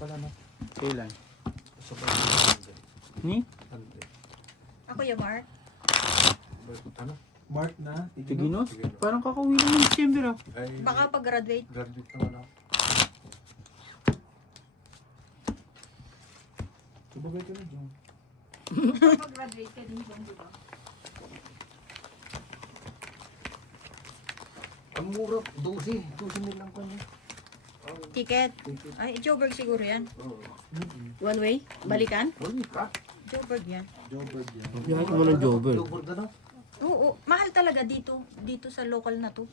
Pala na. Kailan? Sa pagkakas. Ni? Ako yung Mark. Ano? Mark na? Tiginos? Parang kakauwi lang ng December ah. Ay, Baka pag-graduate. graduate naman ako. Subagay ka na dyan. Pag-graduate ka din dyan, di ba? Ang mura, 12 nila ang kanya. Ticket. Ay, Joburg siguro yan. One way? Balikan? Wala ka. Joburg yan. Joburg yan. Biyahe ko muna ng Joburg. Joburg na. Oo, mahal talaga dito. Dito sa local na to.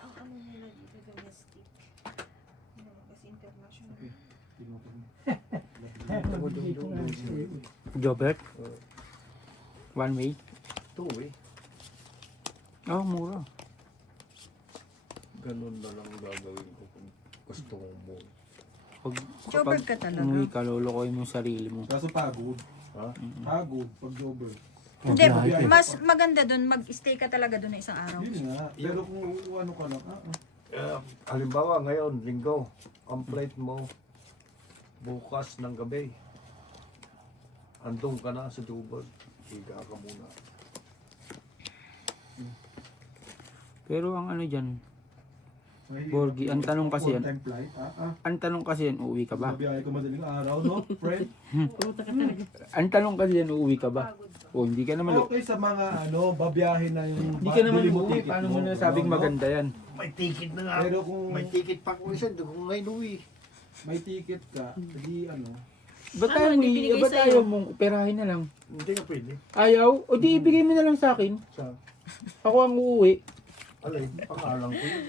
Ang ano nila dito, domestic. Kasi international. Jobert? One way? 2 eh. Oh, mura. Ganun na lang gagawin ko kung gusto kong mo. Pag, Joburg ka talaga. umuwi ka, lolokohin mo yung sarili mo. Kaso pagod. Ha? Pagod pag Joburg. Hindi, mas maganda dun, mag-stay ka talaga dun na isang araw. Yun nga. Pero kung ano ka lang, Halimbawa ngayon, linggo, ang flight mo bukas ng gabi. Andun ka na sa Joburg. Higa ka muna. Pero ang ano dyan, Borgi, ang tanong kasi yan, Full-time flight. ang tanong kasi yan, uuwi ka ba? Mabiyahe ko madaling araw, no? Friend? Pumunta ka talaga. Ang tanong kasi yan, uuwi ka ba? O, hindi ka naman, Okay sa mga babiyahe na yung... hindi ka naman bili mo uuwi. ticket Paano mo, mo nasabing no? maganda yan? May ticket na nga. Pero kung May ticket pa ko isa. Doon ko ngayon uwi. may ticket ka, hindi Ba't Ano, ayaw, hindi binigay ba't sa'yo? ayaw mong operahin na lang? Hindi ka pwede. Ayaw? O di ibigay mo na lang sa akin. Sa Ako ang uuwi. alay, pangalan ko yun.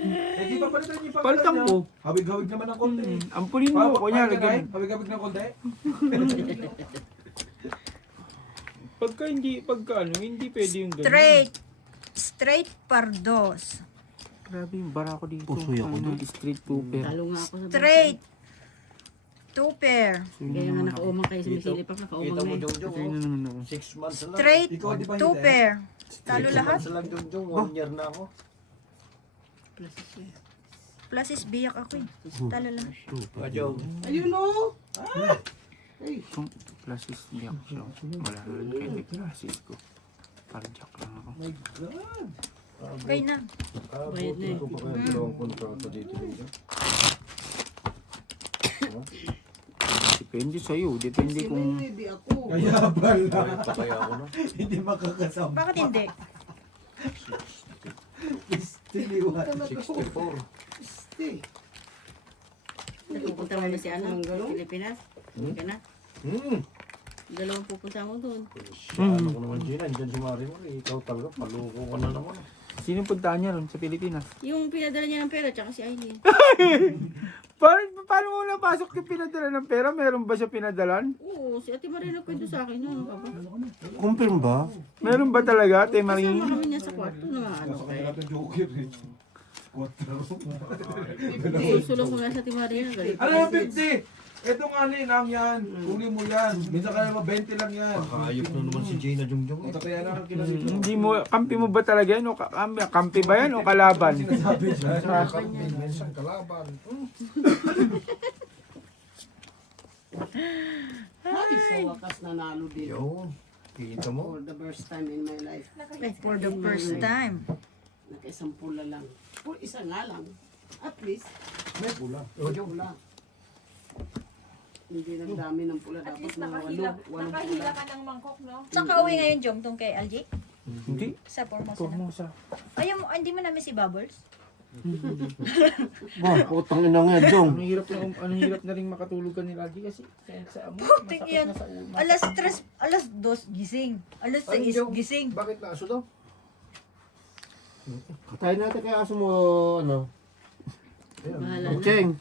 Eh, di ba palitan niyo yung Palitan niya? ko. Hawig-hawig naman ng konti. Ampulin mo, kunyari ganun. Hawig-hawig ng konti. Pagka ano, hindi pwede yung ganun. Straight Pardos. Grabe yung bara ko dito. Pusoy ako Ano, Street Cooper. Talo nga ako sa Straight. Two pair. Kaya nga nakaumang kayo sa Misili Park, nakaumang Kita na mo, yun. Jong Kasi na naman ako. 6 months na lang. Straight. Ikaw, di ba Two hindi? pair. Talo 6 lahat. months na lang, Jong. 1 year na ako. Plus is biyak ako eh. Talo lahat. Jong. Ayun o! Kung classes, hindi ako siya. Wala na rin kayo may classes ko. Parjak lang ako. My God! Okay na. Bayad na Buti eh. ko pa kaya dalawang kontrata dito. Depende sa'yo. Depende kung... Kaya bala. Bayad pa kaya ako no? Hindi makakasama. Bakit hindi? Tiliwan. 64. Pupunta mo na si Ana, Pilipinas. Hindi ka na. Dalawang pupunta mo doon. Ano ko naman Gina, andyan si Marimar. Ikaw talaga, paluko ka na naman. Sino puntaan niya ron sa Pilipinas? Yung pinadala niya ng pera, tsaka si Aileen. Paano mo napasok yung pinadala ng pera? Meron ba siya pinadalan? Oo, si Ate Maria nagkwento sa akin. No? Confirm ba? Meron ba talaga, Ate Kasama Marie? kami niya sa kwarto na ano Nasa kaya. kanila itong joker eh. Quattro. Sulong ko nga sa Ate Maria. Galit. Ano yung 50? Ito nga lang yan. Kunin mo yan. Minsan ka naman 20 lang yan. Ayop na naman si Gina Jungjung. O kaya na ang kinalito. Hindi mo, kampi mo ba talaga yan? O kampi ba yan o kalaban? Sinasabi siya. Minsan kalaban. Ay, sa wakas nanalo din. Yo, kita mo. For the first time in my life. For the first time. Nakaisang pula lang. O isa nga lang. At least, May pula. pula. Hindi nang dami ng pula. At Dapat least mga nakahila walong ka pula. ng mangkok, no? Saan ka uwi ngayon, Jom? Tong kay LG? Hindi. Sa Formosa na. Formosa. Ayaw mo, hindi mo namin si Bubbles? Putang ina nga, Jong. Ang hirap na rin makatulog ka ni Lagi kasi sa amo, Putik masakit yan. na sa ulo. Alas 3, alas 2 gising. Alas 6 gising. Bakit na aso daw? Katayin natin kaya aso mo, ano? Bahala na. Cheng,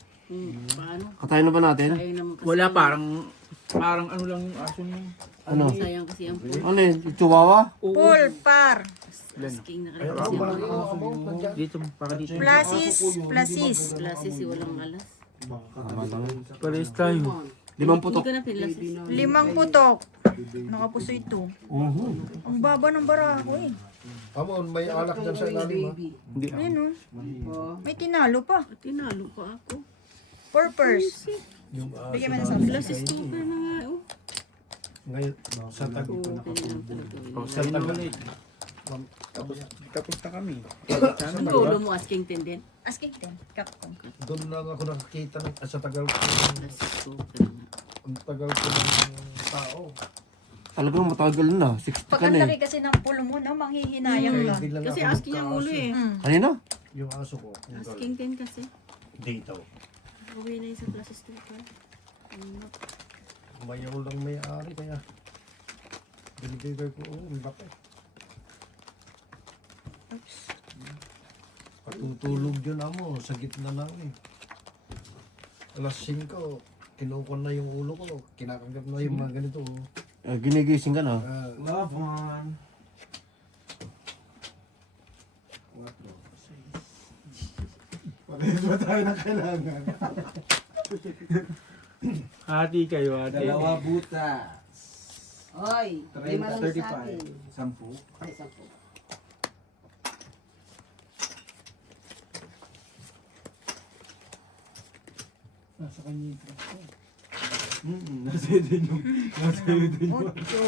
Paano? katayin na ba natin? Ayaw naman kasi. Wala, parang ano lang yung aso niya. Ano? Sayang kasi ang pool. Ano yun? Chihuahua? Full par. Asking na Ayun, kasi ang ang bala pool. ng amo, nandyan. Dito, para dito. Plasis, plasis. Klase si walang alas. Pares tayo. 5 Hindi putok. ko na pinlasis. 5 putok. Nakapuso ito. Ang baba ng bara ko eh. Amon, may alak dyan sa ilalim ha. Hindi. Hindi. Ayun oh. May tinalo pa. Tinalo pa ako. Purpose. Yung Bigyan mo na sa sa akin. Glass stopper na nga. Oh. ngayon, sa tag Oo, kaya lang pala gawin. O, sa sa'yo na tagal. ulit. Tapos na kami. Ang ulo mo asking tin din. Asking 10. Capcom. Doon lang ako nakakita ng sa tagal ko. Glass stopper na. Ang tagal ko ng tao. Talagang matagal na. 60 Pag ka ang na eh. laki kasi ng pulo mo, no, manghihinayang ka. Hindi lang Kasi ako asking ang ulo nagkaaso. eh. Kanina? Yung aso ko. yung Asking tin kasi. dito. Gawin na yung sa glass stopper. Ano? Mayaw lang may-ari kaya binibigay ko, ang laki. Patutulog yun amo, sa gitna lang eh. Alas 5, kinukon na yung ulo ko, kinakagat na yung mga ganito. Ginigising ka na. Love one. 4, 6. Parehas ba tayo na kailangan? Hati kayo, hati. Dalawa butas. Hoy, 5 lang sa akin. 10. Ay, 10. Nasa kanya yung nasa iyo din yung, nasa iyo din yung, Ocho.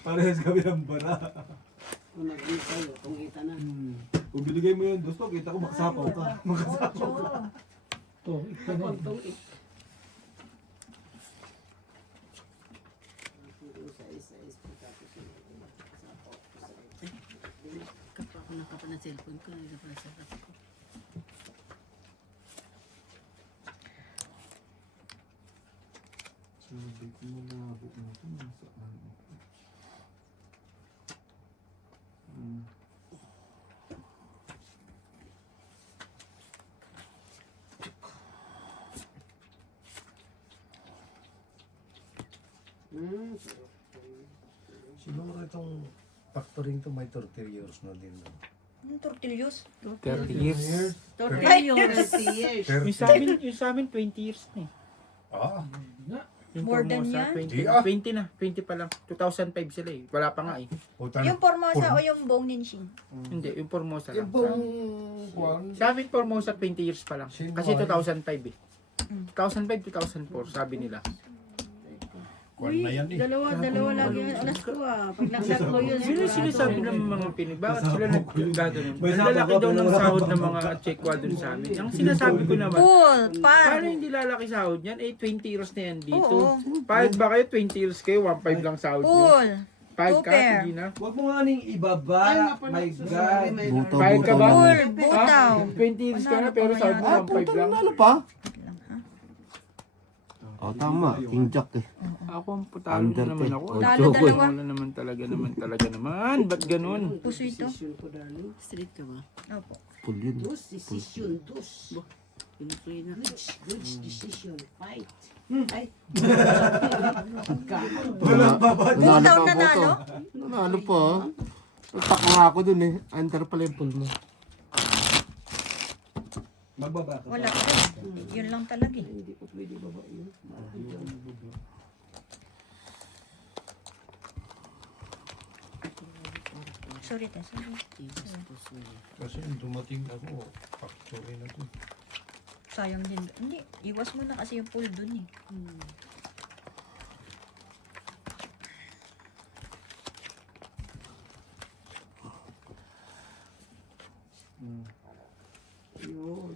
parehas kami ng bara. Kung nag-iit kayo, kung kita na. Kung binigay mo yun, gusto, kita ko makasapaw ka. Makasapaw ka. Kontong it. Kapa ako ng kapa ng cellphone ko. Hindi pala sa kapa ko. Sabi ko mo na buo mo ito. Nasaan? Siguro itong factoring to may 30 years na din. Yung tortillos. 30 years. 30 years. 30 years. Yung sa amin 20 years na eh. Ah, Yung More than Formosa, yan? 20, Di ah. 20 na, 20 pa lang. 2005 sila eh. Wala pa nga eh. putan. Yung Formosa o yung Bong Ninshin? Hindi, yung Formosa lang. Yung pong kwan, Sa amin Formosa 20 years pa lang. Sino Kasi ay? 2005 eh. 2005, 2004 sabi nila. kwan Uy, na yan eh. dalawa lagi ang alas ko ah. Pag naksak ko yun, Sino sigurado. sinasabi ng mga Pinoy? Bakit sila nag-gado nun? May Ang sabi lalaki ko, daw ng pero sahod wala ng pa. mga Chekwa dun sa amin. Ang sinasabi ko naman, Cool. Par. paano hindi lalaki sahod yan? Eh, 20 years na yan dito. Oo. Pahit ba kayo? 20 years kayo, 1.5 lang sahod nyo. Cool. Pahit ka, Super. hindi na. Huwag mo nga ning ibaba. Ay, nga pala, My susunod God. din may Buto, Kahit ka buto ba? lang. Cool. Butaw. 20 years ka na, pero sahod mo Ah, 1.5 puta lang. nanalo pa. Oh, tama. King Jack eh. Ako ang putalo na naman ako. Oh, Lalo joke eh. dalawa. Wala naman talaga naman. Ba't ganun? Puso ito. Decision ko, darling. Street ka ba? Opo. Full yun. Dus, decision, dus. Pinutuloy na. Good decision, fight. Ay. Walang baba. Nanalo Butaw pa, nanalo? buto. Nanalo pa. Takwa nga ako dun eh. Enter pala yung pool mo. Magbaba ka. Wala ka rin. Yun lang talaga eh. Hindi ko pwede baba yun. Sorry, te. Sorry. Kasi yung dumating ako, factory na to. Sayang din. Hindi. Iwas mo na kasi yung pool dun eh. Yun.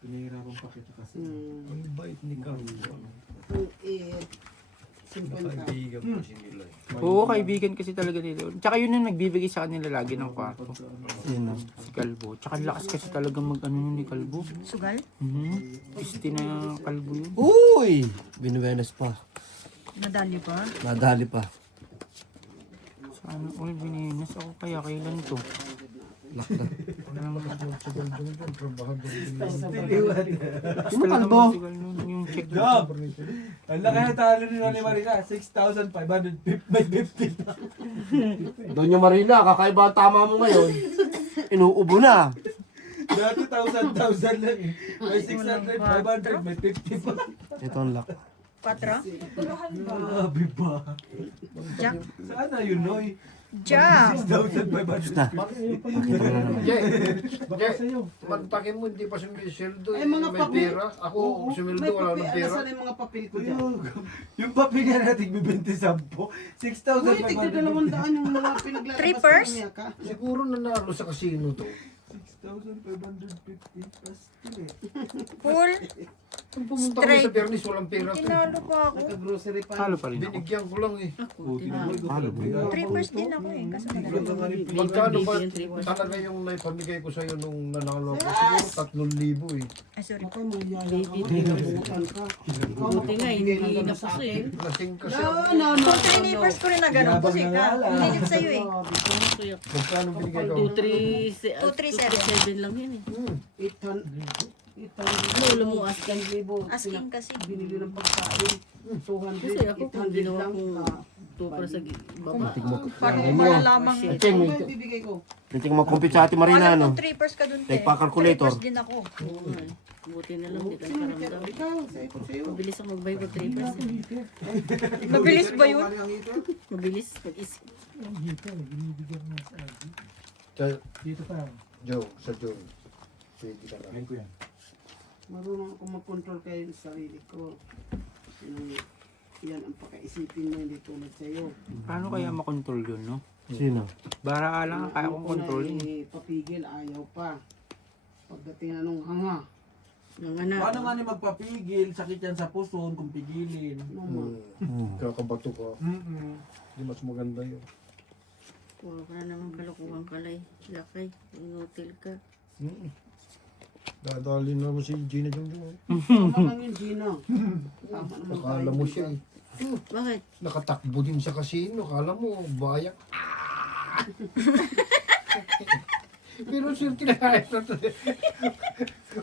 Pinahirapan pa kita kasi. Ang bait ni Carl. Kung it, 50. Nakaibigan kasi nila eh. Oo, kaibigan kasi talaga nila. Tsaka yun yung nagbibigay sa kanila lagi ng kwarto. Yun na. Si Kalbo. Tsaka lakas kasi talaga mag-ano yun ni Kalbo. Sugal? Piste na Kalbo yun. Uy! Binuenas pa. Nadali pa? Nadali pa. Sana all bininas ako kaya kailan to? Lock na. Walang responsible doon doon, trabahador din. Sino Kalbo? Yung check Job! Ang laki na talo nila ni Marina. 6,550 by 50. Doon yung Marila, kakaiba ang tama mo ngayon. Inuubo na. Dati 1,000 lang eh. May 600, 500, may 50 pa. Ito ang lock. 4? Grabe ba? Jack? Sana yun, Noy. Ja! 6,550. Jay, mantakin mo, hindi pa sumisildo. Ay, mga may papel. pera. Ako, Oo, sumildo, may wala papel. ng pera. Nasaan yung mga papel ko dyan? Yung papel nga natin bibinti 10. Uy, tignan 200 yung mga pinaglalabas Trippers? niya ka. Siguro nanalo sa casino to. 6,550 plus eh. Full. Kung pumunta kami sa Straight. Bernis, walang pera to. Tinalo pa ako. Nagka-grocery pa. Talo pa rin ako. Binigyan ko lang eh. Ako, tinawag. Trippers din ako eh. Kaso madali. Magkano ba Bigyan 3%. talaga yung naipamigay ko sa'yo nung nanalo ako? Siguro 3,000 eh. Ay, sorry. Ako, mayayang ka. Nabutan ka. Buti nga, hindi napuso eh. Lasing kasi No, ako. no, no. Kung three neighbors ko rin na gano'n. Kasi ka. Hindi din sa'yo eh. Kuya, Magkano binigay ko? 237 lang yan eh. 800. Lolo mo, asking. Asking kasi. Binili ng pagkain. 200. Kasi ako kung 800 ginawa lang. kong 2 para sa baba. Parang malalamang. Ay, Ting, Ano yung bibigay ko? Ting mag-compute sa Ate Marina, Alam ano? ko trippers ka dun, te. Like pa-calculator. Trippers din ako. Oo nga eh. Buti na lang, di ka karamdam. Ikaw, sa'yo ko sa'yo. Mabilis ako mag-buy ko 3%. Mabilis ba yun? Mabilis, mag-isip. Dito pa. Joe, sa Joe. Pwede ka na. Ngayon ko yan. Marunong ako mag-control kayo sa sarili ko. Yan ang pakaisipin mo, hindi tulad sa'yo. Paano kaya makontrol yun, no? Sino? Bara lang kaya kong kontrolin. Papigil, ayaw pa. Pagdating na nung hanga. Yung anak. Paano nga ni magpapigil? Sakit yan sa puson kung pigilin. Mama. Kakabato ka. Hindi mas maganda yun. Puro ka na naman kalukuhang kalay. Lakay, inutil ka. Dadali naman si Gina Jung Jung. Tama lang yung Gina. Tama naman Akala mo siya eh. Bakit? Nakatakbo din sa casino. Akala mo, bayak. Pero swerte na kaya na to.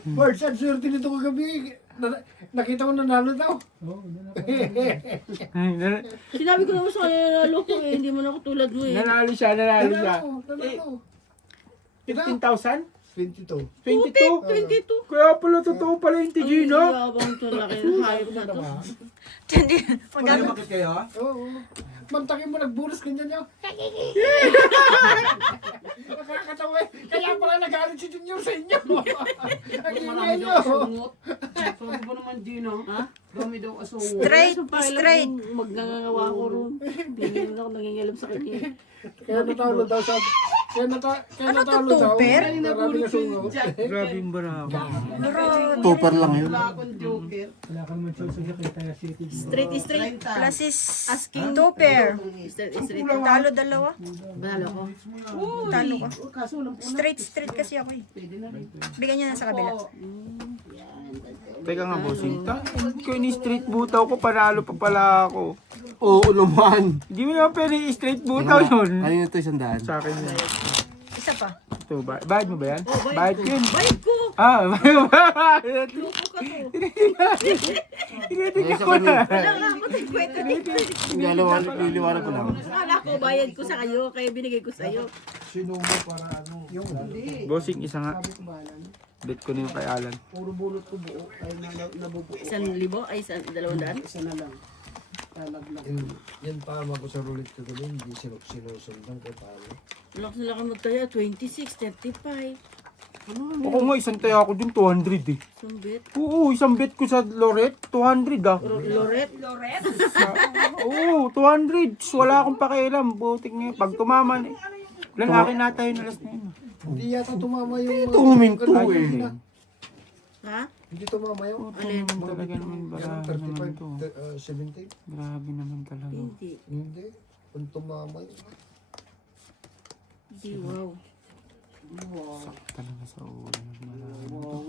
March, ang swerte nito kagabi. Nakita ko nanalo daw. Sinabi ko naman sa kanya na loko eh. Hindi mo na ako tulad mo eh. Nanalo siya. Nanalo. 15,000? 22. 22? Kaya pala totoo pala yung Gino. Yabang to, laki ng hayop na to. Hindi. Magkano makit kayo, ha? Oo. Mantakin mo, nagbulos ganyan yun. Nakakatawa eh. Kaya pala nagalit si Junior sa inyo. Ang Marami ingay daw nyo. asungot. Sabi ba naman Gina? Ha? Dami daw asungot. Straight, Pakailan straight. kung magngangawa ko ron. Hindi na ako nangingilam sa kanya. Kaya natalo daw sa... Kaya Ano to, natalo daw. tupper? Marami na sungot. Grabe yung barako. Tupper lang yun. Wala akong joker. Wala ka naman choice sa kita City. Straight is straight. 30. Plus is Asking. two pair. Straight is straight. Talo dalawa. Banalo ko. Talo ka. Kaso walang pula. Straight, straight kasi ako eh. Pwede na rin. Bigyan niya na sa kabila. Teka nga, bossing. Kaya ni street butaw ko, panalo pa pala ako. Oo naman. Hindi mo naman pwede i-straight butaw yun. Kanina to 100. Sa akin yun. Isa pa. Ito, bayad mo ba yan? Bayad ko yun. Bayad ko! Ah, bayad. Loko ka to. Tinitingnan ko na. Wala nga ako kwento dito. Liliwanag ko lang. Akala ko bayad ko sa kayo, kaya binigay ko sa'yo. Sinumo para ano. Yung Hindi. Bossing, isa nga. Sabi ko bahala na. Bet ko na yung kay Alan. Puro bulot ko buo. Ay nabubuo. 1,000 ay 200. Isa na lang. Talaglag. yan tama ko sa roulette ko doon. Hindi sinusundan ko talo. Lakas na lang magkaya, 26, 35. Ako nga, isang tayo ako dun, 200 eh. Sumbit. Oo, isang bet ko sa Loret, 200 ah. Loret. Oo, 200. Wala akong pakialam. Butik nga. Pag tumaman eh. Lang akin na tayo na last na yun. Hindi yata tumama yung... Ito huminto Ay, eh. Ha? Hindi tumama yung... Ito naman talaga naman. Grabe naman to. 35, 70. Grabe naman talaga. Hindi. Hindi. Kung tumama yun. Hindi, wow. Wow. Talaga sa ulo. Marami to. Wow.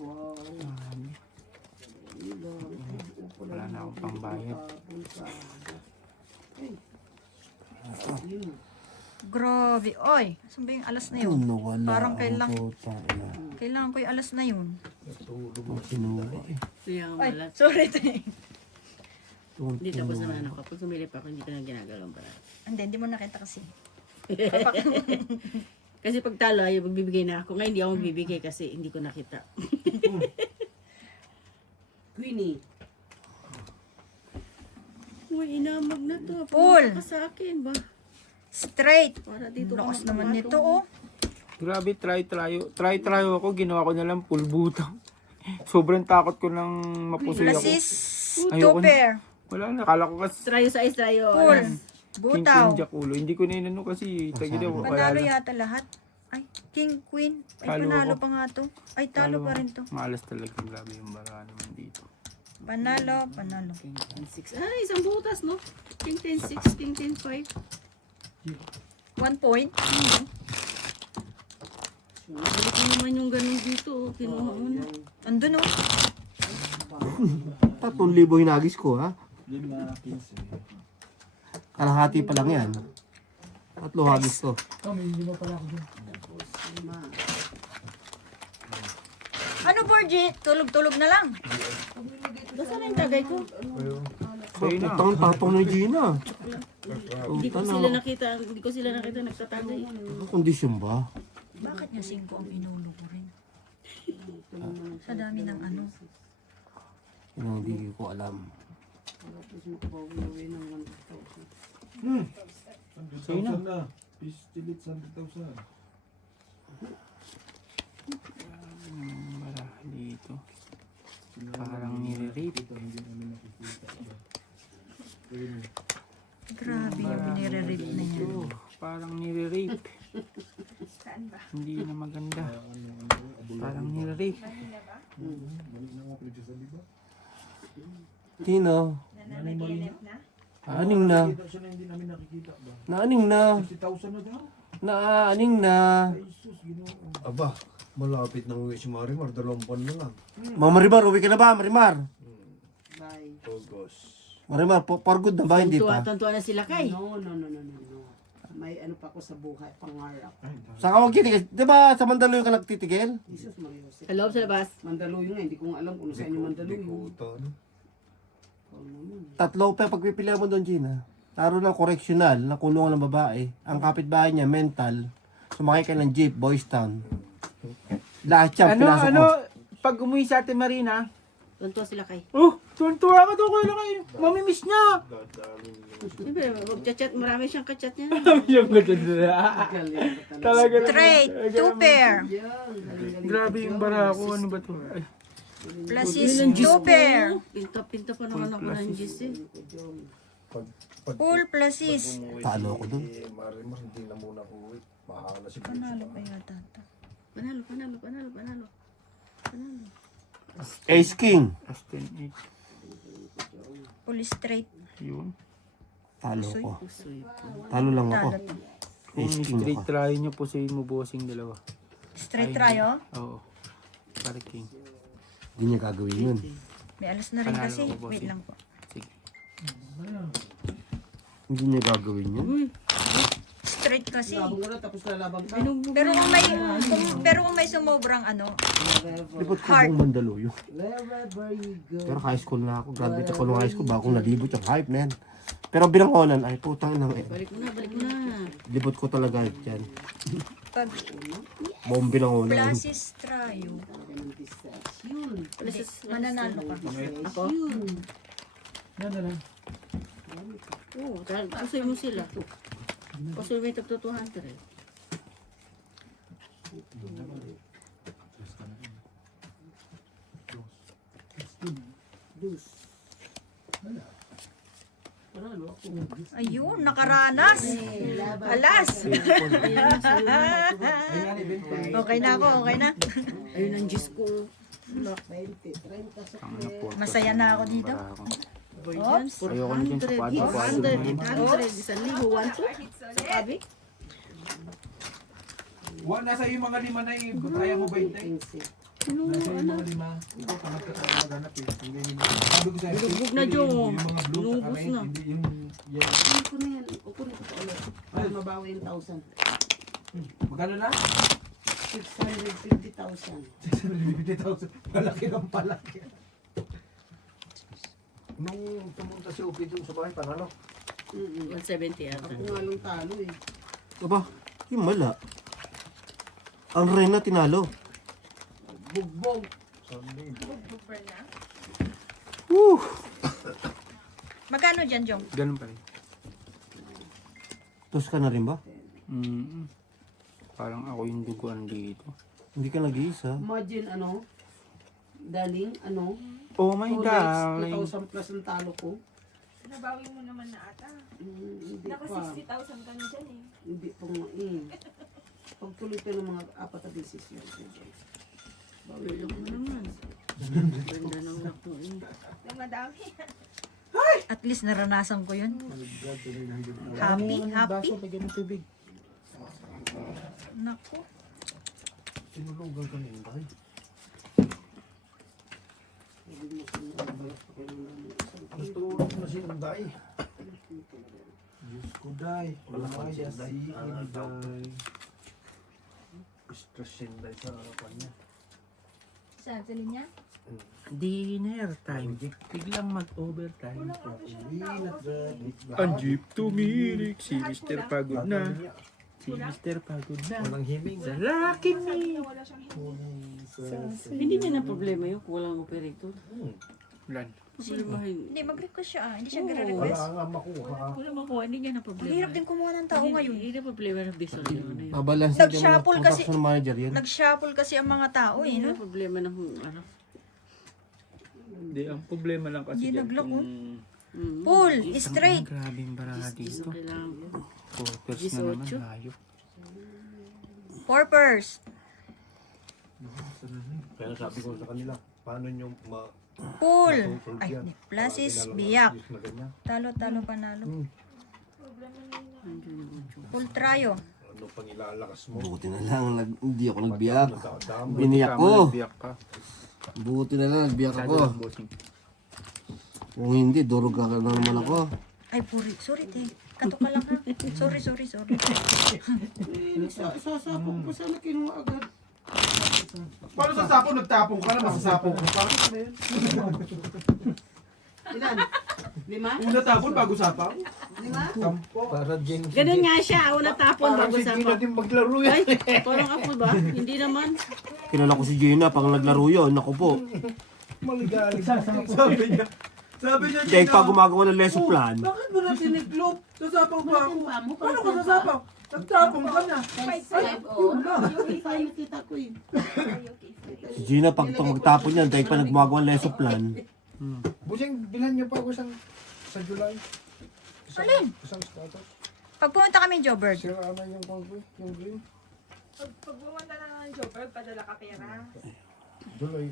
Wow. Marami. Wala na akong pambayad. Grabe. Oy, saan ba yung alas na yun? Nawala. Parang kailang- Puta, ina. Kailangan ko yung alas na yun. Kinuha eh. Kaya nga Ay, malat. sorry, te. Hindi tapos naman ako. Kapag sumili pa ako, hindi ko na ginagawang para. Hindi mo nakita kasi. Kasi pag talo, ayaw magbibigay na ako. Ngayon hindi ako magbibigay kasi hindi ko nakita. Queenie. Uy, inamag na to. Paul. Pumunta ka sa akin ba? Straight. Para dito ka Lakas naman magpapatong. nito, oh. Grabe, try ako. Ginawa ko na lang full butang. Sobrang takot ko nang mapusoy ako. Plasis, Ayoko 2 pair. Wala na, kala ko kasi Trayo sa trayo. Full. king Butaw. jack ulo. Hindi ko na inano kasi tagi daw. Panalo yata lahat. Ay, king, queen. Ay, Talo panalo ako. pa nga to. Ay, talo pa rin to. Malas talaga. Grabe yung bara naman dito. Panalo, panalo. King 10, 6. Ay, isang butas, no? King 10, 6, King 10, 5. 1 point. Balik mo naman yung ganun dito. Oh. Kinuha mo na. Andun, oh. 3,000 hinagis ko, ha? 5, 15. Kalahati pa lang yan. 3 hagis ko. Oh, may lima pala ako dyan. Ano, Borgie? Tulog-tulog na lang. Basta na yung tagay ko. Sa'yo na. Tatang ni Gina. Hindi ko sila nakita. Hindi ko sila nakita nagtatagay. Kondisyon ba? Bakit niya 5 ang inulo ko rin? Sa dami ng ano. Yun ang hindi ko alam. Sa'yo na. 100,000 na. Pistilit 100,000. Bara dito. Parang nire-rape. Grabe yung binire-rape na yan. Parang nire-rape. Hindi na maganda. Parang nire-rape. Tino. Naaning na. Kita siya na hindi namin nakikita ba? Naaning na. 50,000 na daw. Naaning na. Ay, sus, ginoo. Aba, malapit na uwi si Marimar. 2 buwan na lang. Mama Marimar, uwi ka na ba, Marimar? Bye. August. Marimar, for good na ba? Hindi pa. Tuntua na sila kay. No. May ano pa ako sa buhay, pangarap. Saan ka magtitigil? Di ba sa Mandaluyong ka nagtitigil? Jesus Maria Jose. Sa loob, sa labas. Mandaluyong nga, hindi ko nga alam kung saan yung Mandaluyong. Dikutan. 3 pa pagpipilihan mo doon, Gina. Taro ng correctional, na kulungan ng babae. Ang kapitbahay niya, mental. Sumakay ka ng jeep, Boys Town. Lahat siya, pinasok mo. Pag umuwi sa Ate Marina, Tuntua sila kay. tuwan-tuwa ka daw kayo. Mamimiss niya. Siyempre, mag-chat. Marami siyang kachat niya. Yung ganda talaga. Straight, 2 pair. Grabe yung bara ko. Ano ba to? Ay, Plasis, 2 pair. Pinta pa naman ako ng Diyos eh. Full plasis. Talo ako dun. Marimar, hindi na muna uwi. Mahala si Panalo pa yata to. Panalo. Ace King. Aston 8. Full straight. Yun. Talo ko. Pusoy po. Talo lang ako. Talo to. Kung Ace King straight ako. try nyo po sa mo bossing dalawa. Straight try, oh. Oo. Pare king. Hindi niya gagawin yun. May alas na rin Panalo kasi. ako, bossing. Wait lang po. Sige. Hindi niya gagawin yun. Straight kasi. Labang ka na, tapos lalabang ka. Pero kung may sumobrang ano, Libot ko Heart. buong Mandaluyong. Wherever you go. Pero high school na ako. Graduate ako ng high school. Bago nalibot yung hype, man. Pero binangonan, ay putang nang Balik mo na. libot ko talaga yan. pag Buong binangonan. plasis trayo, Yun. hindi, mananalo ka. Ako? Yan na lang. Oo, pusoy mo sila. Pusoy mo yung top to 200 eh. Ayun, nakaranas. Alas. Okay na ako, okay na. Ayun ang Diyos ko. Masaya na ako dito. Bara ako. Oops. Ayoko na dyan sa 400, 800, 1,000, 1,200. Sabi? Nasa iyo mga lima na eh. Kaya mo 20. Nasa iyo mga lima. Ito, tangat ka tayo maghanap eh. Kung ganyan mo. Sabi ko sa'yo, Binugbog na, Jo. yung mga blue sa Binubos kamay, na. hindi yung... Kunin ko na yan. Kunin ko pa ulit. Para mabawi yung 1,000. Magkano na? 650,000. 650,000. Palaki ng palaki. Nung pumunta si Upi dun sa bahay, panalo. 170 ata. Ako nga lang talo eh. Aba, yung mala. Ang Reyna tinalo. Bugbog. Magkano dyan, Jong? Ganun pa rin. Tos ka na rin ba? Parang ako yung duguan dito. Hindi ka nag-iisa. Imagine daling Oh my 2 darling. nights, 2,000 plus ang talo ko. Nabawi mo naman na ata. Hindi Naka pa. 60,000 ka na dyan eh. Hindi pa nga Pag tuloy tayo ng mga 4 na beses yun. Bawi lang Ano naman? Ganda ng lako eh. Nang madami. At least naranasan ko yun. Happy? Happy? Lagyan ng tubig. Naku. Sinulugan ka ng Inday. Natulog na si Inday. Diyos ko, Day. Wala pa si Ay, Inday. si Inday. Stress si Inday sa harapan niya. Saan? Sa linya? Dinner time. Biglang mag-overtime. Winat that. Ang jeep tumirik. Si Mr. Pagod na. Gagawin niya. Si Mr. Pagod na. Walang himing. Sa laki ni. Wala siyang hindi. Hindi niya na problema yun kung walang operator. Ulan. Problemahin. Hindi, mag-request siya. Hindi siya Wala gare-request. nga makuha. Wala makuha, hindi niya na Ang problema. hirap din kumuha ng tao ngayon. Hindi na problema ng visual yun. Ano yun. Babalansin din mga Nag-shuffle kasi- production manager yan. Nag-shuffle kasi ang mga tao eh, Hindi no? na problema ng ano. Hindi, ang problema lang kasi Hindi dyan naglock, kung... Pull, straight. Isang Grabing baraha dito. kailangan ko. Quarters na naman, 18. layo. Purpose. Kaya sabi ko sa kanila, paano nyo Pull. ma-fulfill Ay, yan? plasis, Para biyak. dinala na ganyan. Talo, panalo. Pull trayo. Ano pang ilalakas mo? Buti na lang, hindi ako nagbiyak. Nagdadamay. Biniyak Tama, ko. nagbiyak ka. Buti na lang, nagbiyak Sado ako. lang, bossing. Kung hindi, durog ka na naman ako. Ay, puri. Sorry, te. Kato ka lang ha. Sorry. Sasapok pa sana kinuha agad. Paano sa sapo nagtapong ka na? Masasapong ka pa. Ilan? 5? Una tapon bago sapaw. 5? Sampo. Para James. Ganun nga siya, una tapon Parang bago si sa Gina din maglaro yan. Ay, parang ako ba? Hindi naman. Kilala ko si Gina, pag naglaro yun, ako po. Maligalig. Sabi niya. Sabi niya, Dahil Gina, pa gumagawa ng lesson plan, bakit mo na tiniklop? Sasapaw pa ako. Mo, Paano ka sasapaw? Nagtapong ka na. Ay, yun na. Ay, nakita ko eh. si Gina pag magtapon yan, dahil pa nagmagawa ng lesson plan, Busing, bilhan niyo pa ako sa July. Alin? Isang status. Pag pumunta kami, Jobert. Sira na yung concrete, yung green. Pag bumanda na ng Joker, padala ka pera. July,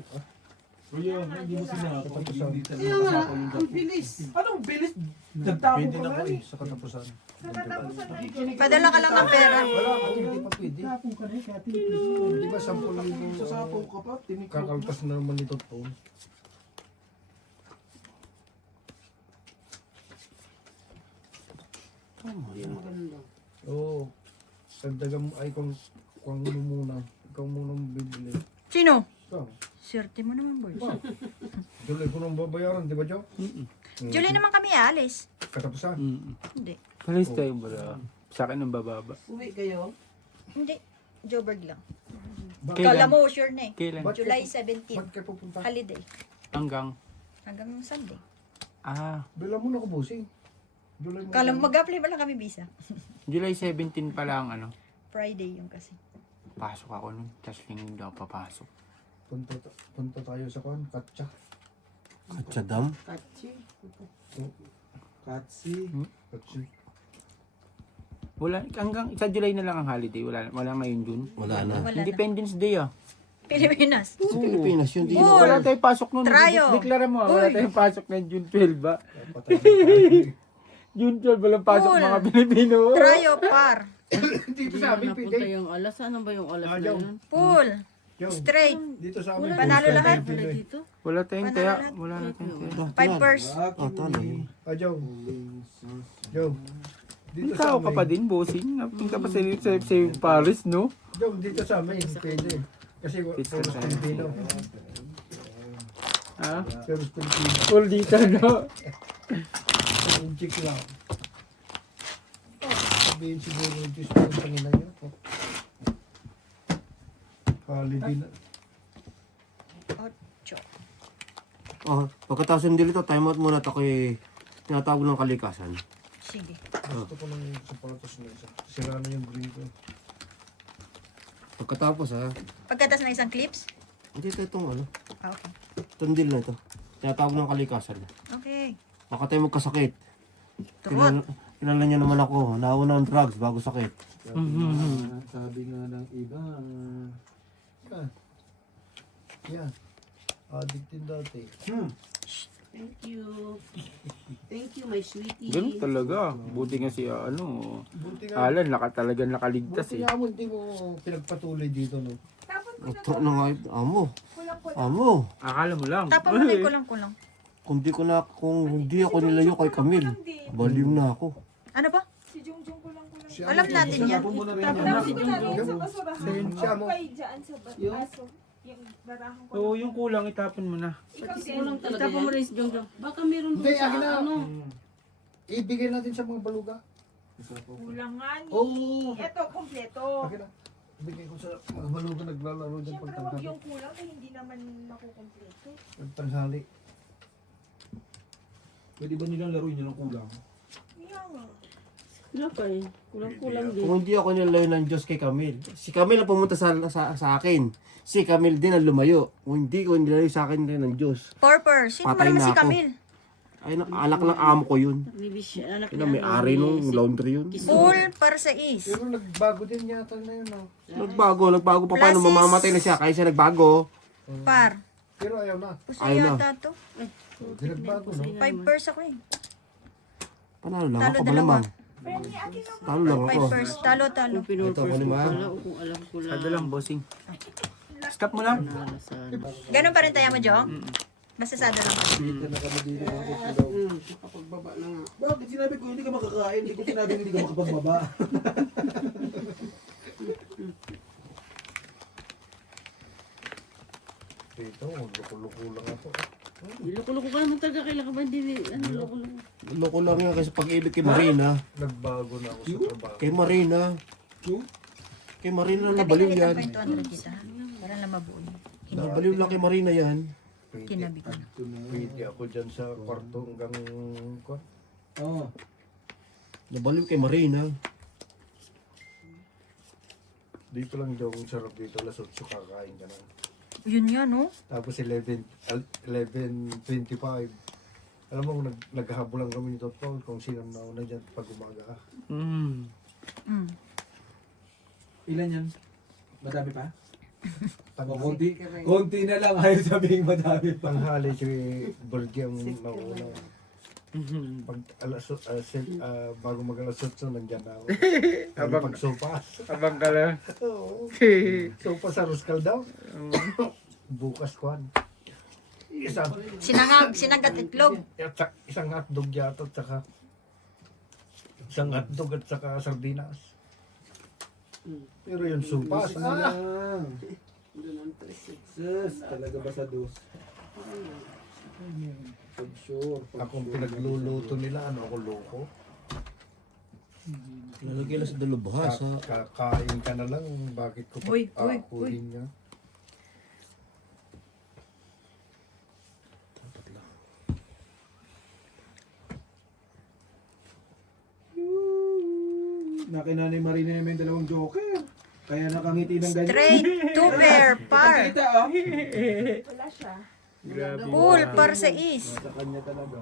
Kuya, hindi mo sinabi kapag hindi talaga Kaya nga, sasapaw yung ang bilis. Anong bilis? Nagtapong pwede ka na nga ko eh. sa katapusan. Sa katapusan ng Joker. Padala ka lang ng pera. Wala, hindi pa pwede. Tapong ka na eh, kaya Di ba 10,000 sasapaw ka pa, tiniklop na. kakaltas na naman nito phone. Oo. Sagdagan mo, ay kung mo muna. Ikaw muna bibili. Sino? Ikaw. Swerte mo naman, boy. July ko nang babayaran, di ba, Jo? July naman kami aalis. Katapusan. Hindi. Palis tayo bala. Sa akin ang bababa. Uwi kayo? Hindi. Joburg lang. Bakit? Kala mo, sure na eh. Kailan? July 17. Ba't kayo pupunta? Holiday. Hanggang. Hanggang Sunday. Ah, Bila mo na ko, busing. July mo. Kala mo, mag-apply ba lang kami visa? July 17 pa lang ano. Friday yung kasi. Pasok ako nun. Tapos linggo daw papasok. Punta tayo sa kwan, Katsa. Katsadam. Kachi. Katsi. Katsi. Wala, hanggang sa July na lang ang holiday. Wala ngayon June. Wala na. Wala na. Independence Day ah. Pilipinas. Sa Pilipinas yun, di Oo. na. Wala tayong pasok nun. Trayo. Deklara mo, wala Uy. tayong pasok ng June 12 ba? Patay na tayo. June 12 walang pasok Cool. mga Pilipino. Trayo, par. Dito Hindi sa na amin, napunta pwede. yung alas. Ano ba yung alas na Ayaw. yun? Pull. Yo, Straight. dito sa amin. Panalo full lahat. time Wala Pinoy. dito. Wala tayong Panalo kaya. lahat. Wala na tayong kaya. 5 purse. Ah, talo. Ah, Joe. Joe. Dito Ikaw sa ka pa amin. din, bossing. Napunta pa sa Paris, no? Joe, dito sa amin, pwede. Kasi Pizza puro tayo. Pilipino. Ha? Pero Pilipino. All dito, no? Yung chick lang. Sabihin siguro yung Diyos ko ang Panginoon niyo. Holiday na. Oh, pagkatapos ng dilito, time out muna at ako'y tinatawag ng kalikasan. Sige. Gusto ko ng sapatos na isa. Sira na yung green ko. Pagkatapos ha, Pagkatas ng isang clips? hindi ito itong ano, Ah, okay. tundil na ito. Tinatawag ng kalikasan. Okay. Baka tayo magkasakit. Turot. Kilala niyo naman ako, nauna ng drugs bago sakit. Sabi nga ng iba, Yan. Addict din dati. Thank you. Thank you, my sweetie. Ganun talaga. Buti nga si ano, Buti nga. Alan, talagang nakaligtas Buti eh. nga mo, hindi mo pinagpatuloy dito, no? Tapon mo na Ito na nga, amo. kulang-kulang. Amo. Akala mo lang. Tapos mo na yung kulang-kulang. Kung hindi ako nilayo kay Camille, baliw na ako. Ano ba? Si Jungjung kulang-kulang. Si Alam natin yan. tapon mo na rin Tapon yan. mo si Tapos mo na rin Jungjung. sa basurahan. Siya mo. Kay dyan sa baso. Yung barahang ko. Oo, yung kulang itapon mo na. Ikaw Pati din. kulang talaga Itapon mo yan. rin si Jongjong. Baka meron Hindi, doon sa akin na. ano. Ibigay natin sa mga baluga. Kulang nga ni. Oo. Ito, kompleto. Akin na. Ibigay ko sa mga baluga naglalaro dyan Siyempre, pagtanghali. huwag yung kulang na hindi naman makukompleto. Pagtanghali. Pwede ba nilang laruin yun ng kulang? Kaya nga. Wala pa eh. Kulang-kulang din. Kung hindi ako nilayo ng Diyos kay Camille, si Camille ang pumunta sa akin. Si Camille din ang lumayo. Kung hindi ko nilayo sa akin rin ng Diyos. Porper. Sino mo Patay naman na si ako. Camille? Ay, alak lang amo ko yun. Maybe siya, anak Yun ang may-ari nung laundry yun. Full para sa is. Pero nagbago din yata na yun, no? Nagbago pa paano Plasis. mamamatay na siya kaya siya nagbago. Par. Pero ayaw na. Puso Ayun na. yata to. Hindi nagbago, no? 5 pairs ako eh. Panalo lang Talo ako dalawa. malamang. Friendly, akin naman. Talo lang 5 ako. pairs. Talo-talo. Kung pinurpose Ito, ko kanima. pala o kung alam ko lang. Sado lang, bossing. Stop mo lang. Nalasan. Ganun pa rin tayo mo, Jong? Basta sado lang. Dito na kami dito ako kulang. Nakapagbaba na nga. Bakit sinabi ko hindi ka makakain? Hindi ko sinabi hindi ka makapagbaba. Dito, loko-loko lang ako. Loko-loko ka naman talaga. Kailangan ba hindi, ano, loko-loko. Loko lang yan kasi pag-ibig kay Marina. Nagbago na ako sa trabaho. Kay Marina. Kay Marina nabaliw yan. Kalimutan pa yung 200 kita. ha? Para lang mabuo. Nabaliw lang kay Marina yan. Pwede, Kinabi ko na. pwede ako dyan sa kwarto hanggang... Oo. Nabaliw kay Marina. Dito lang daw, ang sarap dito, alas 8 kakain ka na. Yun nga, no? Tapos 11:25. Alam mo, naghahabol lang kami nito Paul kung sino nauna dyan pag umaga. Mm. Mm. Ilan yan? Madami pa? Tanghali, Konti na lang. Ayaw sabihin madami pa. tanghali si Bergie ang nauna. Pag bago mag alas 8, nandyan na ako. Abang- Pag sopas. Abang ka lang. Oo. Sopas sa Ruskal daw. Bukas kwan. Sinag at itlog. Isang hotdog yata at saka isang hotdog at saka sardinas. Pero yung sopas, Sus, talaga ba sa dos? For sure. akong pinagluluto nila, ano ako loko. Lalagay lang sa dalubhas ha. Kakain ka na lang, bakit ko pa Uy, uy, akuhin niya? Nakinanay Marina naman yung dalawang joker. Kaya nakangiti ng ganyan. Straight 2 pair par. Kita oh. Wala siya. Full para sa is. Sa kanya talaga.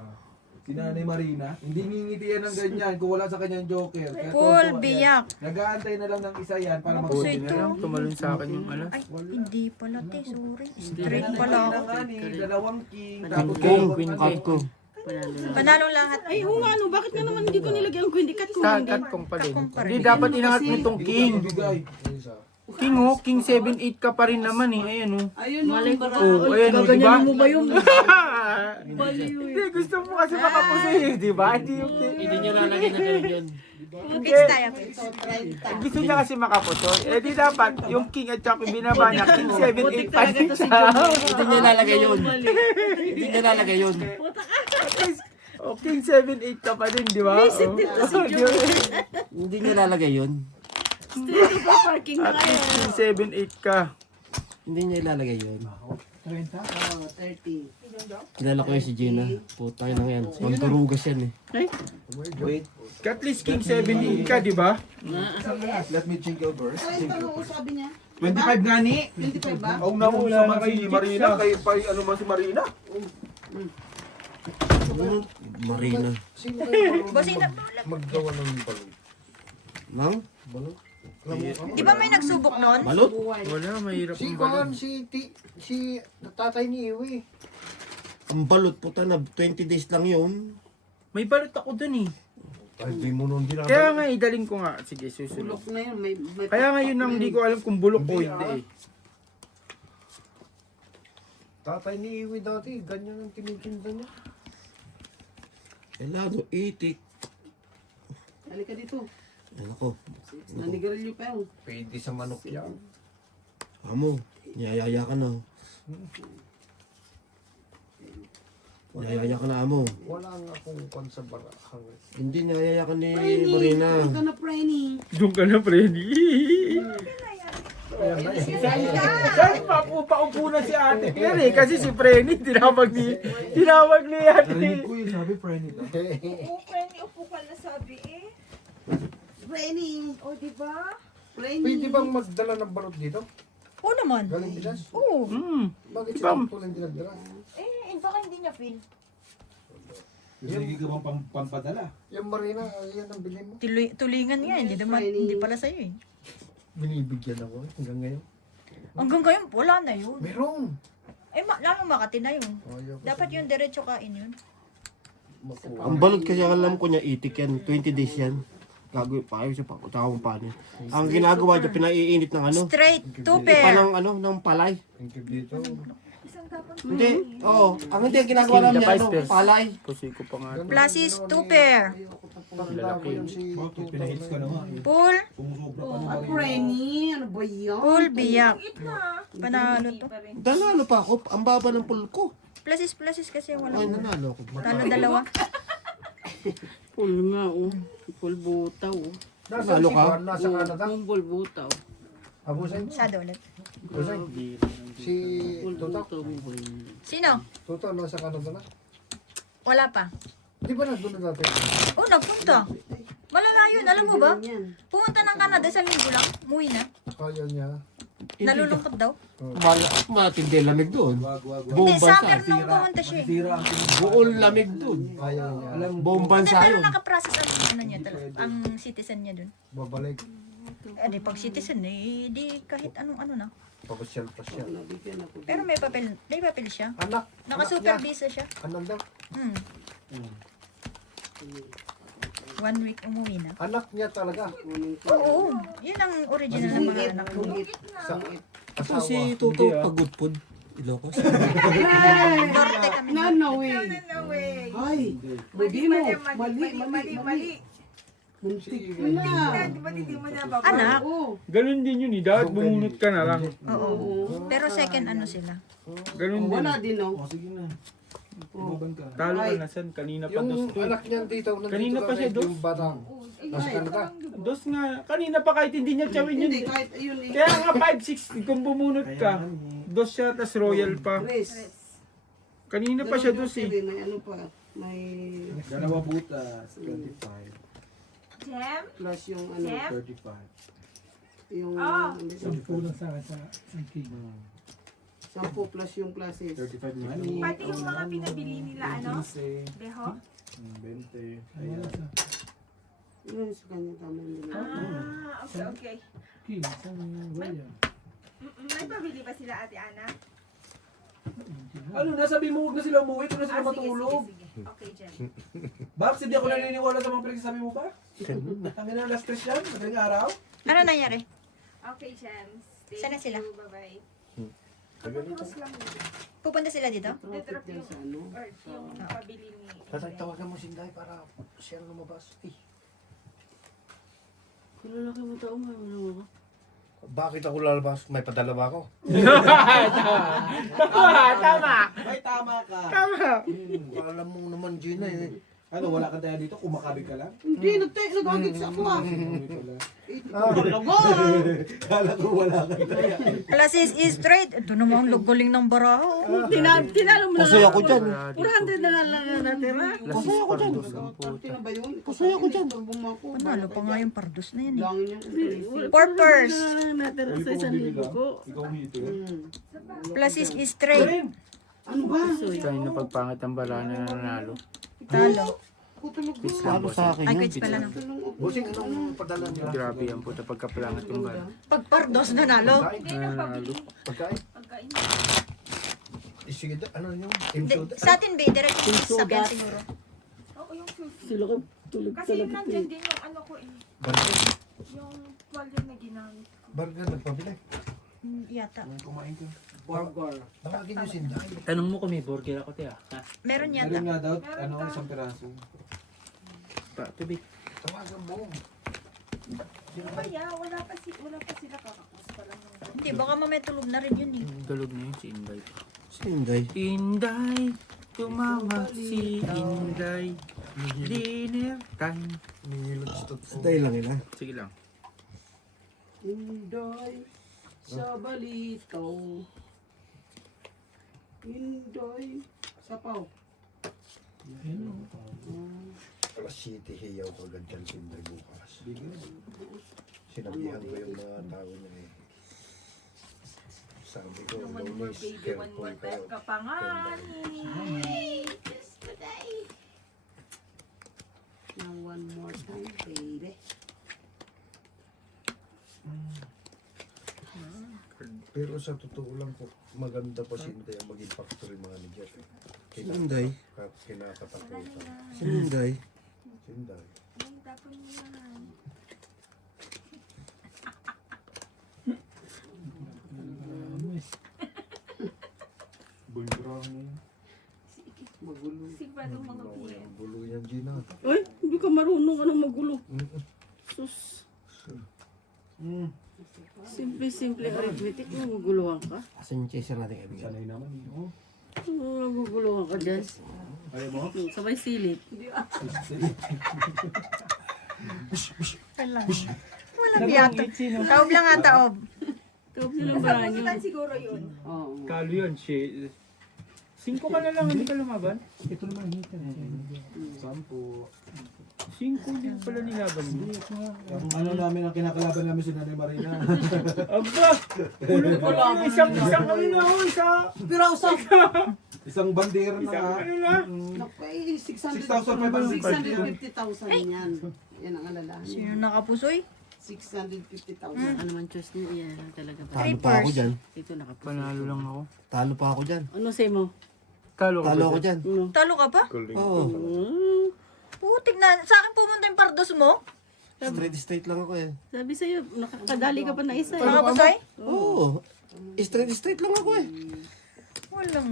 Si Nanay Marina, hindi ngingitian ng ganyan kung wala sa kanyang joker. Kaya Full tonto, biyak. ayan. Nag-aantay na lang ng isa yan para Puso Buti ito. na lang, tumalon sa akin yung alas. Ay, hindi pala, te. Sorry. Straight pala ako. Dalawang king. Queen cut ko. Panalo lahat. Ay, oo nga, ano, bakit nga naman hindi ko nilagyan ko, hindi kat ko hindi. Kat kong pa din. Kakong pa rin. Hindi, dapat inangat mo itong king. Bigay. King oh, king 7-8 ka pa rin naman eh. Ayan oh. Ayun, malay ko ba? Oh, ayan oh, di ba? Gaganyan mo ba yung Hindi, gusto mo kasi makapusi eh, di ba? Hindi yung king. Hindi nyo lalagay na kayo yun. Kids tayo, kids. Gusto niya kasi makapuso. Eh di dapat, yung king at saka yung binaba niya, king 7-8 pa din siya. Hindi niya lalagay yun. Hindi niya lalagay yun. Oh, king 7-8 ka pa din, di ba? Oh. Hindi niya lalagay yun. Street pa parking na At kayo. least king 7-8 ka. Hindi niya ilalagay yun. 30. Oh, 30. Kilala ko yun si Gina. Putang ina yan. Pangturugas yan eh. Wait. At least King 17 ka, di ba? Let me jingle first. Ay, ano sabi niya? 25 gani. 25 ba? Oh, nauna man si Marina. Kay ano man si Marina. Marina. Sino kayo Bossing na, maggawa ng balon? Nang? Balon? Alam mo, di ba may nagsubok nun? Balot? Wala, mahirap Si ang balon. Kuan, si tatay ni Iwi. Ang balot puta na 20 days lang yun. May balot ako dun eh. Ay, di mo nun dinabal. Kaya nga, idaling ko nga. Sige, susunod. Bulok na yun. May Kaya nga yun ang hindi ko alam kung bulok o Hindi, hindi eh. Tatay ni Iwi dati, ganyan ang tinitinda niya. Elado, itik. Halika dito. Ano ko? Nanigarilyo pa yun. Pwede sa manok yan. Amo, niyayaya ka na. Niyayaya ka na, amo. Wala nga akong kwan sa barahang. Hindi, niyayaya ka ni Preni! Marina. Huwag ka na, Preni. Doon ka na, Freddy. Saan paupo na si ate Claire eh? Kasi si Freddy, tinawag ni ate. Narinig ko yun, sabi friend nito. Oo, Penny, upo ka na sabi eh. Preni! O, diba? Preni! Pwede bang magdala ng balot dito? Oo naman. Galing Pinas? Oo. Bakit Di ba? siya tulang dinagdala? Baka hindi niya feel. Sige ka bang pampadala? Yung Marina, yan ang bilhin mo. Tulingan nga, hindi pala sa'yo eh. Binibigyan ako hanggang ngayon. Hanggang ngayon, wala na yun. Meron! Lalong Makati na yun. Ayaw ko Dapat yung diretso kain yun. makuha. Ang balot kasi ang alam ko niya, itik yan. 20 days yan. Gagawin pa kayo siya pa. Tsaka kung paano. Ang ginagawa niya, pinaiinit ng ano. Straight, two Pa pair. ng palay. Thank you dito. Hindi, oo. Ang hindi ang ginagawa namin niya, ano, palay. Kasi ko pa nga. Pluses, two pair. Tanda ko yun si Bakit Tuto pinahits ka naman? Full, Sumusobra ka Ah, naman. Preni! Ano ba yan? full biyak. Gitna. Panalo to. Danalo pa ako. Ang baba ng pool ko. Pluses kasi Ay, walang nanalo ako. talo dalawa. Full nga, oh. Full butaw, oh. Nasa Nalo si ka? Juan, nasa Canada. Full butaw. Abusin. Sado ulit. Abusin. Si Full Tuto. butaw. Sino? Tuto, nasa Canada na. Wala pa. Di ba nandun na dati? Oh, nagpunta. Malala yun, alam mo ba? Yan. Pumunta ng Canada sa linggo lang. Umuwi na. Kaya niya. Nalulungkot daw. Matindi lamig doon. Wag, wag, wag. Hindi, Buong bansa. summer nung pumunta siya eh. Tira ang Buong lamig doon. Kaya niya. Alam mo, Buong Hindi, bansa pero yun. nakaprocess ang niya talaga. Ang citizen niya dun. Babalik. Di pag citizen eh, di kahit anong ano na. Papasyal. Nabigyan ako. Pero may papel siya. Anak. Naka-super visa siya. Anak daw. Hmm. 1 week umuwi na. Anak niya talaga. Oo, yun ang original ng mga anak ko. Sa Ako asawa. si Tuto Pagudpod. Ilocos. Dorte kami. No way. No way. Ay, mali mo. Mali. Muntik mo na. Di ba hindi mo nababa? Anak. Oo. Ganun din yun eh. Dapat bumunot ka na lang. Oo. Pero second ano sila. Ganun din. Wala din, no? oh, sige na. Tumaban ka. Talo ka na san. Kanina pa Yung dos. anak niya dito, nandito Kanina pa kami, siya, dos. yung bata. Nasa Canada. Dos nga. Kanina pa kahit hindi niya chawin yun. Hindi, kahit ayun eh. Kaya nga 5-6 kung bumunot ka. Dos siya, tas royal pa. Chris. Kanina pa siya dos eh. May ano pa. May Dalawa butas. 25. Jem? plus yung ano. Jem? 35. Yung Ah. Kulang sa king. 10 plus yung classes. 35 money. Pati yung mga pinabili nila, ano? 15. Deho? 20. Ayan. Yun sa kanya tama nila. Okay. May pabili ba sila, Ate Ana? Ano, nasabi mo huwag na sila umuwi, kung na sila matulog. Sige. Okay, Jem. Bakit hindi ako naniniwala sa mga pinagsasabi mo pa? Kami na last stress yan, madaling araw. Ano nangyari? Okay, Jem. Thank Sana sila? you. Bye-bye. Tapos lang yun. Pupunta sila dito? Traffic dyan sa ano. Or yung pabili ni... Tawagan mo si Inday para siya lumabas. Lalaki mo tao, may ano ka? Bakit ako lalabas? May padala ba ako? Tama! Ay, tama ka. Tama! Alam mo naman, Gina, eh. Ano, wala ka tayo dito? Kumakabi ka lang? Hindi, nagagit sa ako ah. Kumakabi ka lang. Talaga! Kala ko wala ka tayo. Alas is straight. Ito naman ang luguling ng baraho. Tinalo mo na Pasaya ko dyan. 400 na lang natira. Pasaya ko dyan. Tina ba yun? Pasaya ko dyan. Panalo pa nga yung pardos na yun eh. Langin yan. Purpose. Natira sa isang libo ko. Ikaw hito. Plus is straight. Ano ba? Tayo na pagpangat ang bala na nanalo. Talo. Peace lang, Lalo boss. sa akin Ay, yun. quits pala no. Busing, anong padala nila? Grabe yan po, pagkapalangat yung bala. Pag pardos nanalo. Nanalo. Pagkain? Pagkain. Sige, ano yun? Team Di- soda? Sa atin, Bay, diretso sa sakyan siguro. Oo, yung susi. Sila ko tulog Kasi yung nandyan din yung ano ko eh. Burger. Yung tuwalya na ginamit ko. Burger, nagpabili. Yata. Kumain ka. Tawagin nyo sinday. Tanong mo kung may burger ako, tiya. Ha? Meron Meron yata. nga daw, ano, isang piraso. Pa, tubig. Tawagan mo. Kaya wala pa sila kakakos pa lang ng Hindi, baka mamaya tulog na rin yun eh. Tulog na yun si Inday. Sinday. Inday, tumawag si Inday. Dinner time. Ningilot sa totoo. Sinday lang nila. Sige lang. Inday sa balitaw. Inday sa paw. Alas 7, hiyaw ko agad dyan sinday bukas. Sinabihan ko yung mga tao niya eh. Sabi ko, one more Lonis, baby, one careful more kayo. time ka pa nga. Now one more time, baby. Pero sa totoo lang po, maganda pa sinday ang maging factory manager eh. Sinday. Kinakatakutan. Sinday. Sinday. Ay, tapon mo yan. Bulgrahan na yun. Sigurado mga Bawal PM. ang gulo yan, Gina. Ay, hindi ka marunong anong magulo. Sus. Simple arithmetic, maguguluhan ka. Asan yung chaser natin kaibigan? Sanay naman yun. Oh. Maguguluhan ka dyan. Ayaw mo? Sabay silip. Walang yata. Taob lang nga, taob. Taob nilang ba nyo? Saan siguro yun? Oo. Kalo yun, 5 ka na lang, hindi ka lumaban. Ito naman hita. 10. 5 din pala nilaban mo. Ang ano namin, ang kinakalaban namin si Nanay Marina. Aba! Pulo pa lang. Isang ano na ako, Pero usap. Isang bandera na isang nga. ano na. Naku, 600. 6,500. 650,000 yan. Yan ang alalahan. Sino nakapusoy? 650,000. Ano man choose niya, yan lang talaga ba? Talo pa ako dyan. Ito nakapuso. Panalo lang ako. Talo pa ako dyan. Ano say mo? Talo ka Talo ba ako dyan? dyan. Talo ka pa? Oo. Putik na. Sa akin pumunta yung pardos mo. Straight lang ako eh. Sabi sa'yo, nakakadali ka pa na isa. Nakapusoy? Oo. Straight lang ako eh. Walang...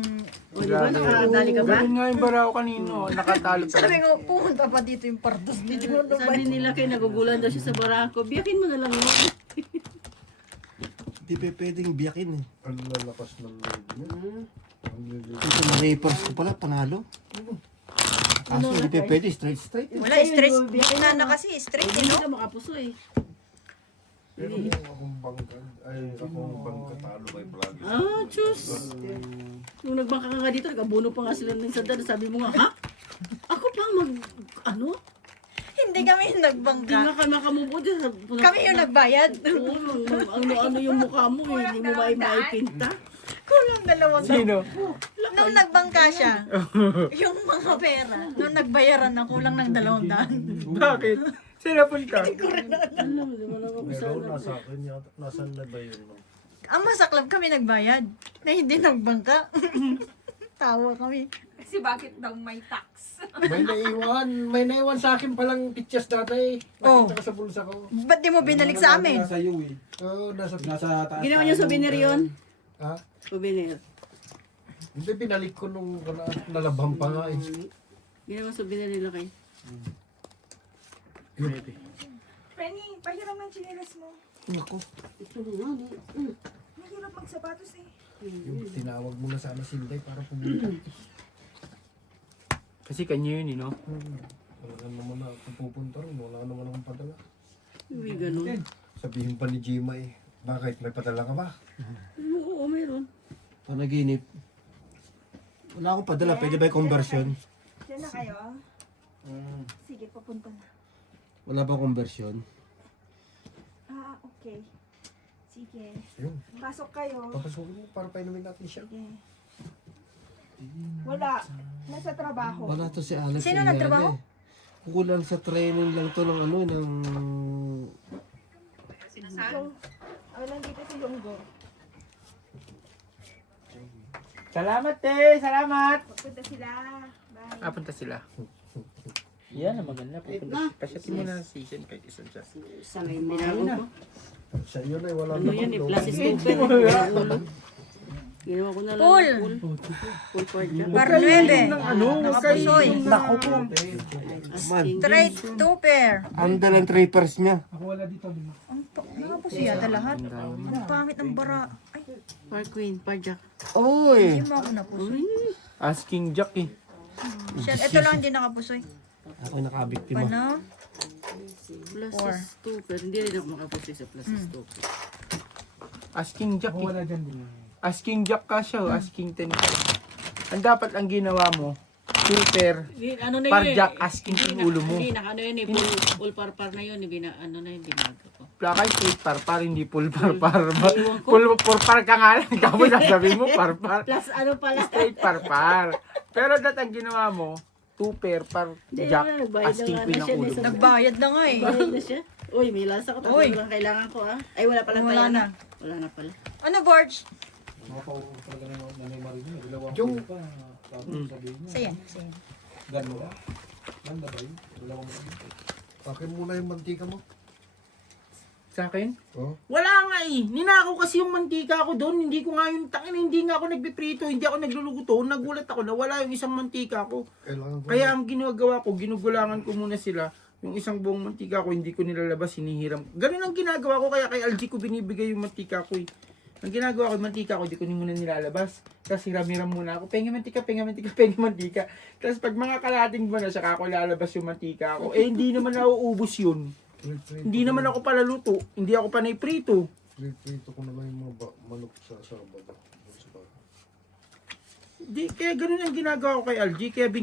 O, di ba? Nakakadali ka ba? Ganun nga yung barao kanino. Nakatalo pa Sabi lang. ko, pumunta pa dito yung pardos ni Juno. Sabi nila kayo nagugulan daw siya sa barako. Biyakin mo na lang yun. Di pa pwedeng biyakin eh. Ang lalakas ng loob niya. Ang liliit. Ito na rapers ko pala, panalo. Kaso hindi pa pwede, straight. Wala, straight. Yung na kasi, straight, Hindi no? ka makapuso eh. Pero kung akong bangka, ay akong bangka talo kayo palagi. Ah, chus. Nung nagbangka ka nga dito, nagabuno pa nga sila ng sandal. Sabi mo nga, ha? Ako pa ano? Hindi kami yung Hindi nagbangka. nga ka makamubo dyan. Kami yung nagbayad. Oo, ano yung mukha mo eh. Hindi mo maipinta. Kulang dalawang Sino? Nung nagbangka siya, yung mga pera, nung nagbayaran na, kulang ng 200. Bakit? Sino punta? Alam mo, di ba naman Pero nasa akin yata, nasan na ba yun? No? Ang masaklap kami nagbayad, na hindi nagbangka. Tawa kami. Kasi bakit daw may tax? May naiwan sa akin palang pictures dati. Oh. Nakita ko sa bulsa ko. Ba't di mo binalik sa amin? Nasa iyo eh. Oo, nasa Nasa taas. Ginawa niyo souvenir yun? Ha? Souvenir. Hindi, binalik ko nung nalabhan pa nga eh. Ginawa souvenir nila kayo. Penny, pahiram ng chinelas mo. Ako. Ito nga, Mahirap magsapatos eh. Yung tinawag mo na sana si Inday para pumunta. Kasi kanya yun, no? Wala naman na ako pupunta rin. Wala naman akong padala. May ganun. Sabihin pa ni Jima eh, bakit? May padala ka ba? Oo, meron. Panaginip. Wala akong padala. Pwede ba yung conversion? Diyan na kayo. Sige, papunta na. Wala bang conversion? Ah, okay. Sige. Yun. Pasok kayo. Papasukin mo para painumin natin siya. Sige. Wala. Nasa trabaho. Wala to si Alex. Sino eh, nagtrabaho? ano eh. Kulang sa training lang to ng ano, ng... Yung, nandito si Yonggo. Salamat, te! Salamat! Papunta sila. Bye. Punta sila. Yan, ang maganda. Pasyatin mo na sa season kahit isang siya. Sanay mo na. Sa iyo na wala Ano yan eh, naman. plus stupid. Ginawa ko na lang. Pool. Full part dyan. Par 9. Ano? Nakapusoy. Naku po. Man, Straight 2 pair. ang dalang trippers niya. Ako wala dito, lima. Nakapusoy yata lahat. Ang pangit ng bara. Ay, Par queen, par jack. Oy! hindi mo ako napusoy. Asking Jack eh. Shit, ito lang hindi nakapusoy. Ako nakabiktima. Paano? Plus Four. stupid. Hindi rin ako makapusoy sa plus stupid. Asking Jack Ako eh. wala dyan, lima. Asking Jack ka siya, asking 10 ka. Ang dapat ang ginawa mo, super, Ano na par yun eh. Jack, asking yung ulo mo. Hindi, ano yun eh. Full par na yun. Ano na yun, binago ko. Plakay straight par, hindi full par. Full par ka nga lang, tapos sasabihin mo par. Plus ano pala. Straight par. Pero dat ang ginawa mo, 2 pair par Hindi, Jack, nagbayad asking na queen nga ang siya, ulo may mo. Nagbayad na nga eh. Bayad na siya. Uy, may lasa ko. Uy. Tapos lang kailangan ko ah. Ay, wala pala Wala na. Wala na pala. Ano, Borge? Makapaw talaga ng nanay Marin yun. Dalawang Yung- kulo pa. Tapos sabihin mo. Sayan, sayan. Dalawa. Ganda ba yun? Dalawang kulo. Pakin muna yung mantika mo. Sa akin? Oh. Wala nga eh. Ninakaw kasi yung mantika ko doon. Hindi ko nga yung tangin, hindi nga ako nagpiprito, hindi ako nagluluto. Nagulat ako na wala yung isang mantika ko. Kailangan ko. Kaya ang ginagawa ko, ginugulangan ko muna sila. Yung isang buong mantika ko, hindi ko nilalabas, hinihiram. Ganun ang ginagawa ko, kaya kay LG ko binibigay yung mantika ko eh. Ang ginagawa ko, yung mantika ko, hindi ko muna nilalabas. Tapos hiram-hiram muna ako, pengi mantika. Tapos pag mga kalating buwan na, saka ako lalabas yung mantika ko. Eh, hindi naman nauubos yun. Hindi naman ako palaluto, hindi ako panay prito. Prito ko na lang yung mga manok sa baba. Sa baba. Di, kaya ganun ang ginagawa ko kay LG, kaya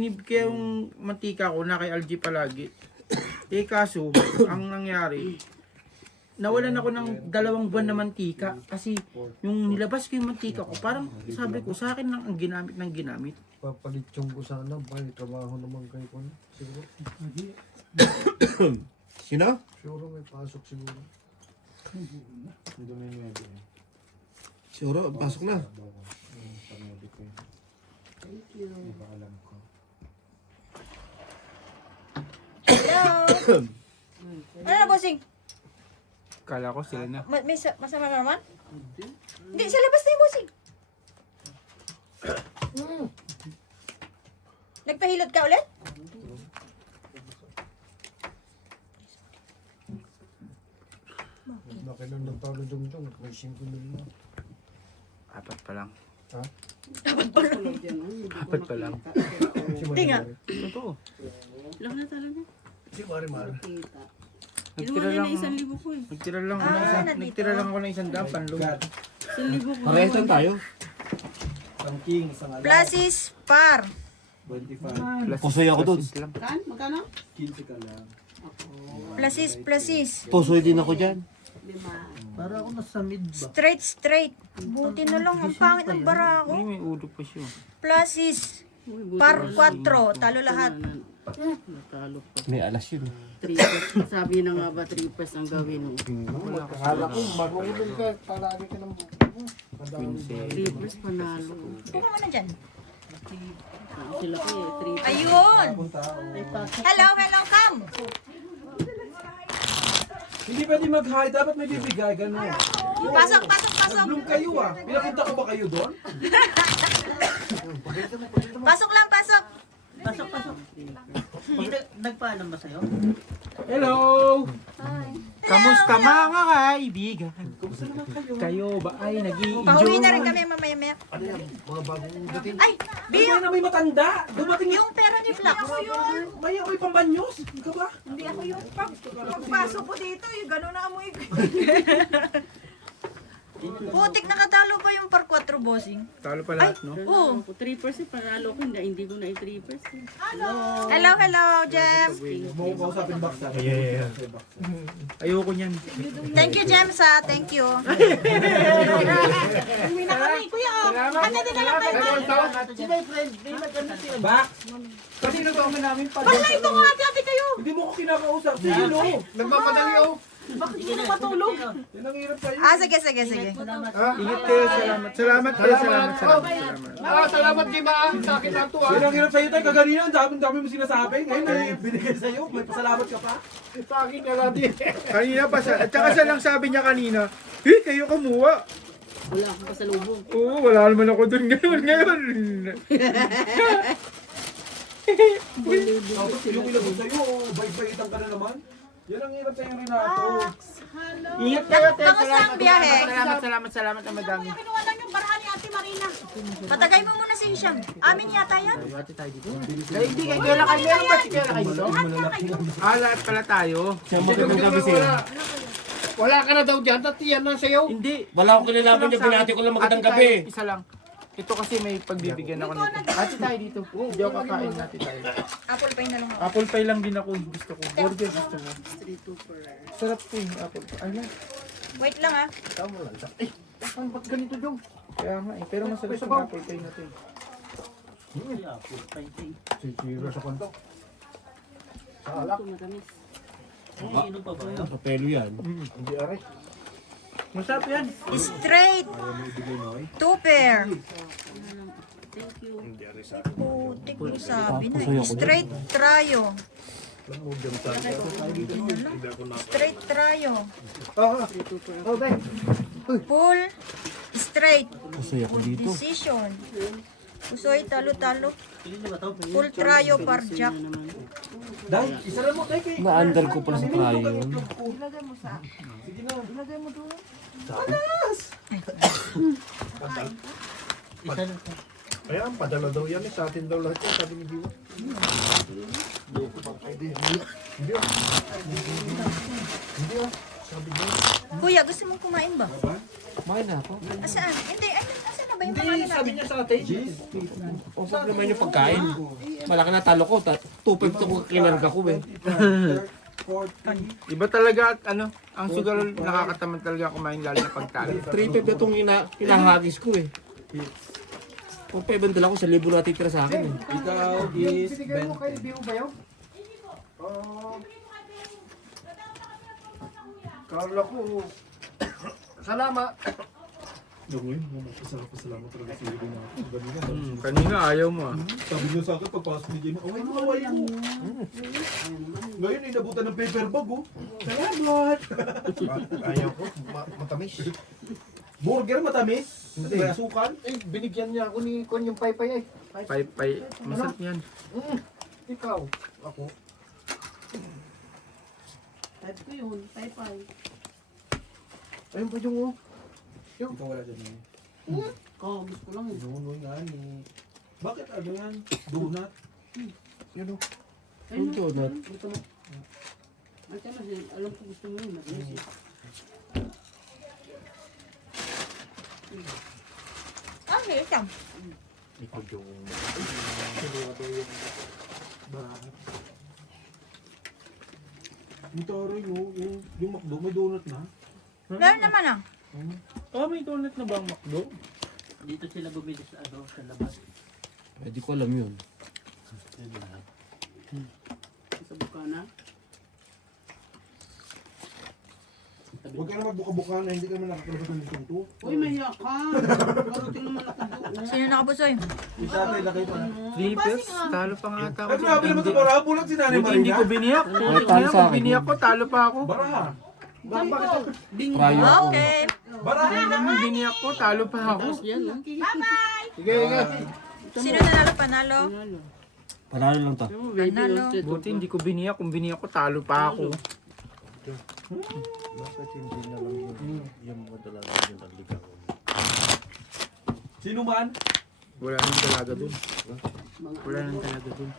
yung mantika ko na kay LG palagi. Eh kaso, ang nangyari, nawalan ako ng 2 buwan na mantika kasi yung nilabas ko yung mantika ko, parang sabi ko sa akin lang ang ginamit. Papalitsyong ko sana. May trabaho naman kayo ko. Siguro. Sino? Siguro may pasok siguro. Hindi may medyo eh. Siguro, pasok na. Pag-medyo ko yun. Thank you. Iba alam ko. Hello? Ano na, bossing? Kala ko sila na. Masama na naman? Hindi, sa labas na yung bossing. Nagpahilot ka ulit? Nakilang ng talo jong may 5 million. 4 pa lang. Ha? 4 pa lang. Hindi nga. Totoo. Lang na talaga. Si Marimar. Kinuha niya na 1,000 ko eh. Nagtira lang ako ng 100 panlong. 1,000 ko. Parehas lang tayo. Isang king, isang alam. Plasis par. 25. Pusoy ako dun. Saan? Magkano? 15 ka lang. Plasis. Pusoy din ako dyan. Para ako nasa mid ba? Straight. Buti na lang. Ang pangit ng bara ko. Hindi, may ulo pa siya. Plasis. Par 4. Talo lahat. Natalo pa. May alas yun. 3 pers. Sabi na nga ba 3 pers ang gawin mo? Akala ko, magulong ka, palagi ka ng 3 pers panalo. Buka mo na dyan. Ang sila ko eh. 3 pers. Ayun. Hello, Cam. Hindi pwede mag-hi, dapat may bibigay, gano'n. Pasok. Bloom kayo ah. Pinapunta ko ba kayo doon? Pasok lang. Nagpaalam ba sa'yo? Hello! Kamusta mga kaibigan? Kayo ba ay nag-i-enjoy? Pauwi na rin kami mamaya-maya. Ano yan? Mga bagong dating. Ay, Kaya na may matanda. Dumating yung pera ni Flax. May ako'y pambanyos. Hindi ka ba? Hindi ako yung pagpasok ko dito, yung gano'n na amoy ko. Putik, nakatalo ba yung par 4 bossing? Talo pa lahat, no? Oo. 3% panalo ko, hindi ko na 3%. Hello, Jem. Mo ko kausapin box sa. Ayoko niyan. Thank you, Jem, sa thank you. Uwi na kami, kuya. Ano din na lang kayo? Si my friend, may maganda siya. Box. Kasi nagtama namin pa. Wala ito nga, ate kayo. Hindi mo ko kinakausap. Sige no. Nagmamadali oh. Bakit hindi na matulog? Yan ang hirap sa'yo. Sige. Ingat kayo, salamat kayo, salamat. Salamat kay Maan. Sa akin lang to ah. Yan ang hirap sa'yo tayo. Kaganina, ang dami mo sinasabi. Ngayon ay binigay sa'yo. May pasalamat ka pa. Sa akin na natin. Kanina pa siya, at saka siya lang sabi niya kanina, kayo kumuha. Wala akong pasalubong. Oo, wala naman ako dun ngayon. Tapos yung ilabot sa'yo, bait-baitan ka na naman. Yan ang hirap sa'yo, Renato. Ingat kayo, te. Kamusta ang biyahe? Salamat na madami. Kinuha lang yung barahan ni Ate Marina. Patagay mo muna si Siyang. Amin yata yan. Ate tayo dito. Hindi, kayo lang kayo. Meron ba si Kaya kayo dito? Lahat pala tayo. Siya magkagabi sila. Wala ka na daw dyan. Tati yan na sa'yo. Hindi. Wala akong kinalaman niya, binati ko lang magandang gabi. Isa lang. Ito kasi may pagbibigyan ako nito. Ate tayo dito. Hindi ako kakain natin tayo. Apple pie na lang ako. Apple pie lang din ako. Gusto ko. Burger gusto mo. Sarap to yung apple pie. Ay lang. Wait lang ah. Ang ba't ganito daw? Kaya nga eh. Pero masarap yung apple pie natin. Sisira sa kanto. Ito matamis. Kapelo yan. Hindi aray. Masarap yan. Straight. 2 pair. Thank you. Putik yung sabi na. Straight trio. Straight trio. Full straight. Masaya ko dito. Decision. Usoy talo-talo. Full trio par jack. Dahil, isa lang mo tayo kay... Na-under ko pala sa trial. Ilagay mo sa... Ilagay mo doon. Kaya padala daw yan eh. Sa atin daw lahat yan. Sabi ni Biwa. Hindi ah. Sabi niya. Kuya, gusto mong kumain ba? Kumain na ako. Asaan? Hindi, asan na ba yung Hindi, mga sabi natin? niya sa atin. Huwag naman yung pagkain. Malaki na talo ko. 2.5 ko kinarga ko eh. Iba talaga at ano, ang sugar nakakatamad talaga kumain lalo na pagtalo. 3.5 na itong hinahagis ko eh. Kung 5 dala ko, 1,000 natitira sa akin eh. Ikaw is... Binigay mo kay Biwa ba yun? Kala ko. Salamat. Pasalamat talaga sa iyo na. Kanina ayaw mo ah. Sabi niyo sa akin, pagpasok ni Jamie, away mo, away mo. Ngayon, inabutan ng paper bag, oh. Salamat. Ayaw ko. Matamis. Burger matamis. Hindi. May asukan. Eh, binigyan niya ako ni Kon yung paypay eh. Pay, masarap yan. Ikaw. Ako. Type ko yun. Type ay. Ayun pa yung oh. Ikaw wala dyan eh. Kabus ko lang eh. Nonoy nga ni. Bakit ano yan? Donut? Yun oh. Ayun Yung donut. Gusto mo? Ay, tama, alam ko gusto mo yun. Matamis eh. Ah, may isang. Ikaw yung... Bakit? Ito rin yung McDo, may donut na. Meron naman ah. Oh, may donut na ba ang McDo? Dito sila bumili sa ano, sa labas. Hindi ko alam yun. Sa Bukana. Huwag ka na magbuka-buka na hindi ka naman nakakalabas ng tunto. Uy, mahiya ka. Marating naman ako doon. Sino nakabusoy? Isa tayo laki pa. 3 pesos? Talo pa nga ata ako. Ay, grabe naman sa bara. Bulat si Nanay Buti hindi Marina. ko biniyak. Ay, talo sa Kung akin. biniyak ko, talo pa ako. Bara. Trial ako. Okay. Bara. Kung biniyak ko, talo pa ako. Yan, no? Sige, ingat. Sino nanalo panalo? Panalo lang to. Panalo. Buti hindi ko biniyak. Kung biniyak ko, talo pa ako. Bakit hindi na lang yung mga dalaga yung nagligaw? Sino man? Wala nang talaga dun. Wala nang talaga dun.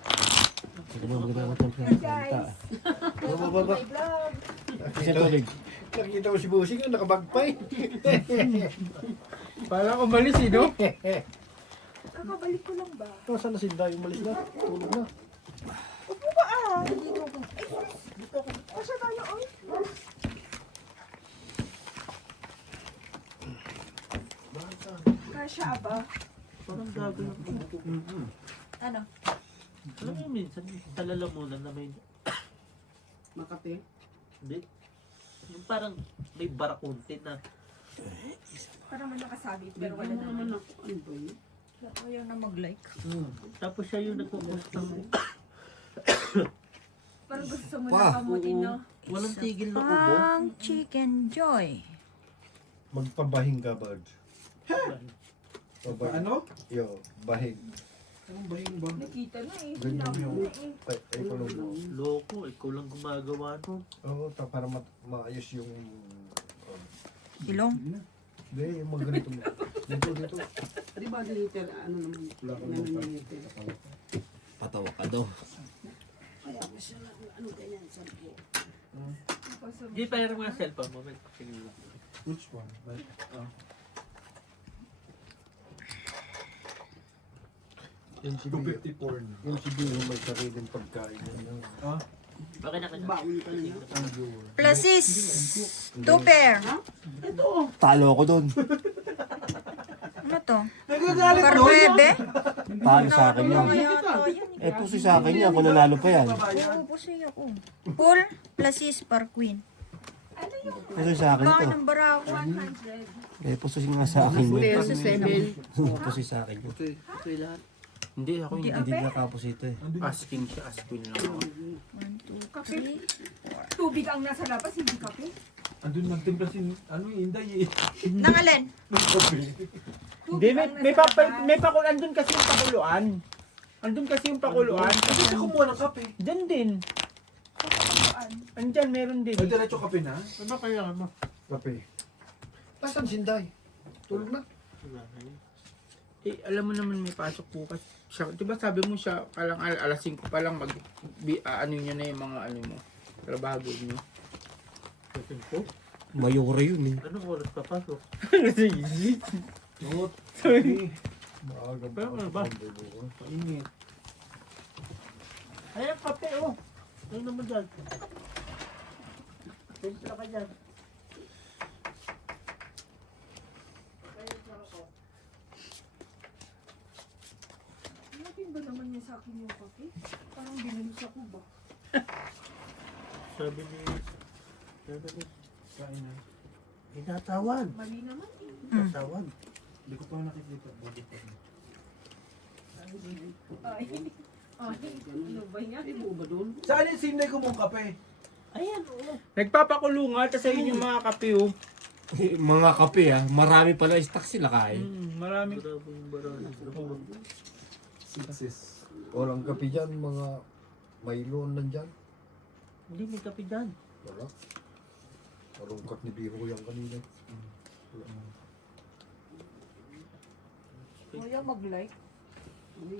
Sige mo, maganda ko itong pinagsalita. Baba. Kasi tulig. Nakita mo si Busing yung nakabagpay. Parang umalis eh, no? Kakabalik ko lang ba? Saan na si Day? Umalis na. Tulog na. Upo ka ah! Dito ko. Ay, dito ko. Kasya tayo, oy. Kasya ba? Parang gagawin ko. Ano? Alam mo minsan, talalamunan na may, Makape. hindi, yung parang may barakunti na, Parang may nakasabit, pero Wala wala naman naman. ako. Ano ba yun? Ayaw na mag-like. tapos siya yung nagpo-post ng Parang gusto mo Pa. na kamutin, no? walang tigil na ubo. Pang Chicken Joy. Magpabahing ka, Bud. Pabahing. Ano? Yo, bahing. Anong bahing ba? Nakita na eh. Ganyan Sinabi yun. mo na eh. Ay, palong. Loko, ikaw lang gumagawa nun. Oo, para maayos yung... Ilong. Hindi, yung mga ganito. Dito. Di ba liter, ano naman? Wala ka Nananiliter. Patawa ka daw. Kaya ko siya lang, ano ganyan, sabi ko. Hindi, pahirap nga cellphone mo. Sige lang. Which one? Yung si 254 na. Yung si Bill, may sariling pagkain. Ah? Bakit nakita? Baon ka na. Ang viewer. Plasis. 2 pair. Talo ako doon. Ano to? Nagagalit Par doon. 9? Talo sa akin yan. Eh, pusi sa akin yan. Kung nanalo pa yan. Oo, pusi ako. Full, plasis, par queen. Pusi sa akin Bakit to. ng barako? 100. Eh, pusi nga sa akin Huli yun. sa 7. Pusi sa akin yun. Ito yung lahat. Hindi, ako hindi. Hindi na kapos ito eh. Asking siya, asking lang ako. 1, 2, Kape? 3. Tubig ang nasa labas, hindi kape. Andun nagtimpla si, ano yung Inday eh. Nang alin? Hindi, may pakul, andun kasi yung pakuluan. Andun kasi yung pakuluan. Kasi siya kumuha ng kape. Diyan din. Andyan, meron din. Ay, diretso kape na? Ano ba kailangan mo? Kape. Nasaan si Day? Tulog na. Eh, alam mo naman may pasok bukas. Siya, di ba sabi mo siya, kalang alas 5 pa lang ano niya na yung mga ano mo, trabaho niyo. Mayore yun eh. Anong oras papasok? Kasi easy. Oo. Kape. Maaga Pero ano ba? Mainit. Ay, ang kape oh. Ayun naman dyan. Timpla ka dyan. Natin ba naman niya sa akin yung kape? Parang binulus ako ba? Sabi ni Kain na. inatawan. Mali naman eh. Inatawan. Hindi ko pa nakikita. Body pa rin. Ay, ano ba yan? Ay, buo ba doon? Saan yung sinday ko mong kape? Ayan, oo. Nagpapakulungan, tapos ayun yung mga kape oh. Mga kape ah. Marami pala stock sila kain. Marami. Grabe yung barano. Sixes. Walang kape dyan, mga Milo nandyan. Hindi, may kape dyan. Wala. Malungkat ni Biro yan kanina. Kuya, mag-like. Ay,